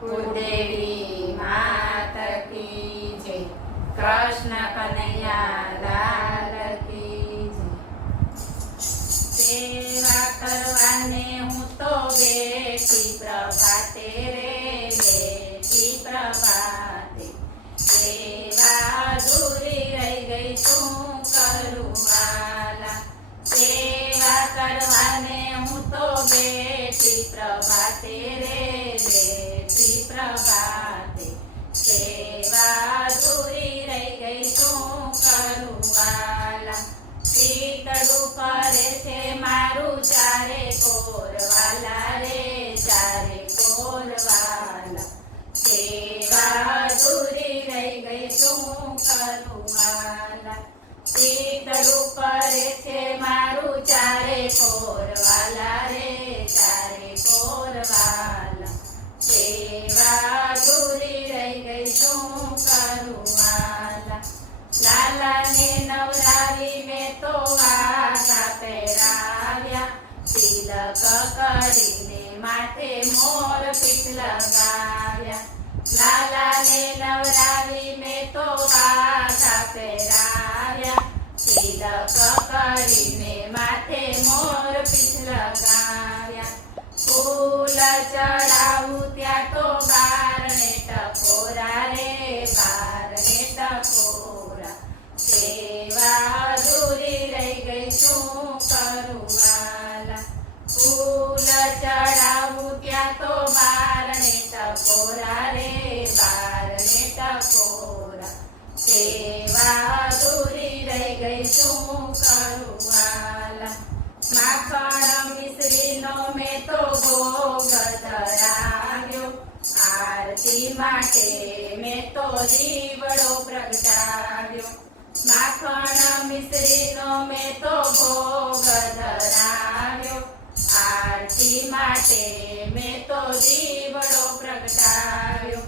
કુળદેવી માત કી જય. કૃષ્ણ કનૈયા લાલ કી જય. સેવા કરવાને હું તો બેઠી પ્રભાતે રે, બેઠી પ્રભાતે. સેવા અધૂરી રહી ગઈ શું કરું વાલા. સેવા કરવાને હું તો બેઠી પ્રભાતે રે, બેઠી પ્રભાતે. સેવા અધૂરી રહી ગઈ શું કરું વાલા. પીતળું કરે છે મારું ચારે કોર વાલા રે, ચારે કોર વાલા. સેવા અધૂરી રહી ગઈ શું કરું વાલા. પીતળું કરે છે મારું ચારે કોર વાલા રે, ચારે કોર વાલા. સેવા અધૂરી રહી ગઈ શું કરું વાલા. લાલાને નવરાવી મેં તો વાઘા પહેરાવ્યા, તિલક કરીને માથે મોર પીઠ લગાવ્યા. લાલાને નવરાવી મેં તો વાઘા પહેરાવ્યા, તિલક કરીને માથે મોર પીઠ લગાવ્યા. ફૂલ ચડાવું ત્યાં તો બારને ટકોરા રે, બારને ટકોરા. સેવા અધૂરી રહી ગઈ શું કરું વાલા. ફૂલ ચડાવું ત્યાં તો બારને ટકોરા રે, બારને ટકોરા. સેવા અધૂરી રહી ગઈ શું કરું વાલા. માખણ મિશ્રીનો મેં તો ભોગ ધરાવ્યો, આરતી માટે મેં તો દીવડો પ્રગટાવ્યો. માખણ મિશ્રીનો મેં તો ભોગ ધરાવ્યો, આરતી માટે મેં તો દીવડો પ્રગટાવ્યો.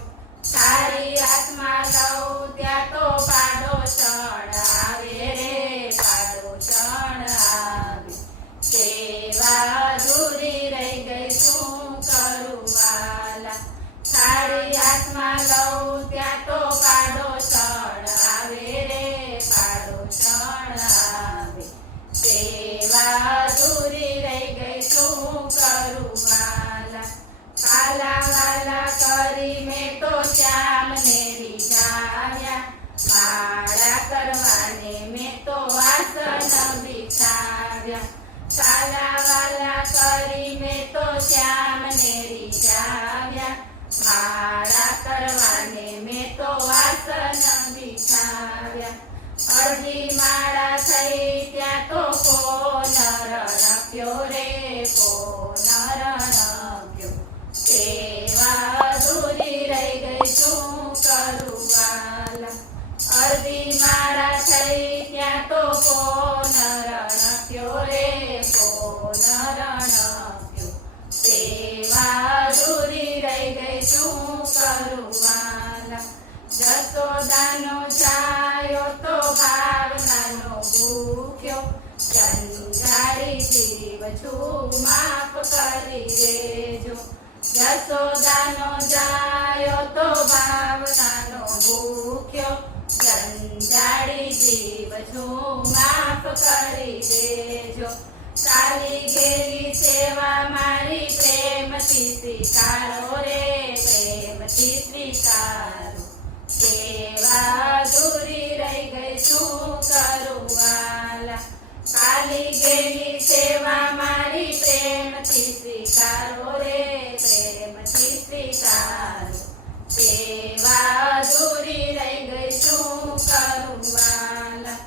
તારી હાથમાં લઉં ત્યાં તો પાડોશણ આવે રે, પાડોશણ આવે. સેવા અધૂરી રહી ગઈ શું કરું વાલા. તારી હાથમાં લઉં ત્યાં તો પાડોશણ આવે રે, પાડોશણ આવે. સેવા અધૂરી રહી ગઈ શું કરું વાલા. કાલા વાલા કરી મેં તો શ્યામને રીઝાવ્યા, માળા કરવાને મેં તો આસન બિછાવ્યા. કાલા વાલા કરી મેં તો શ્યામને રીઝાવ્યા, માળા કરવાને મેં તો આસન બિછાવ્યા. અડધી માળા થઈ ત્યાં તો કોનર રખ્યો રે, કોનર રખ્યો. સેવા અધૂરી રહી ગઈ શું કરું વાલા. અડધી માળા થઈ ત્યાં તો કોનર રખ્યો રે, કોનર રખ્યો. સેવા અધૂરી રહી ગઈ શું કરું વાલા. જસોદાનો છાયો તો ભાવનાનો ભૂખ્યો, જંજારી જીવ છું માફ કરી દેજો. જસોદાનો જાયો તો ભાવનાનો ભૂખ્યો, જંજારી જીવ છું માફ કરી દેજો. ચાલી ગયેલી સેવા મારી પ્રેમથી સ્વીકારો રે, પ્રેમથી સ્વીકારો. સેવા અધૂરી રહી ગઈ શું કરું વાલા. ચાલી ગયેલી સેવા મારી પ્રેમથી સ્વીકારો રે, પ્રેમથી સ્વીકારો. સેવા અધૂરી રહી ગઈ શું કરું વાલા.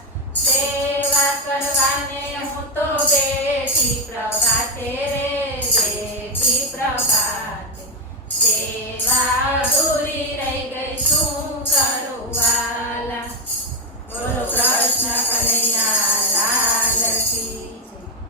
સેવા કરવાને હું તો બેઠી પ્રભાતે રે, બેઠી પ્રભાતે. સેવા અધૂરી રહી ગઈ શું કરું વાલા.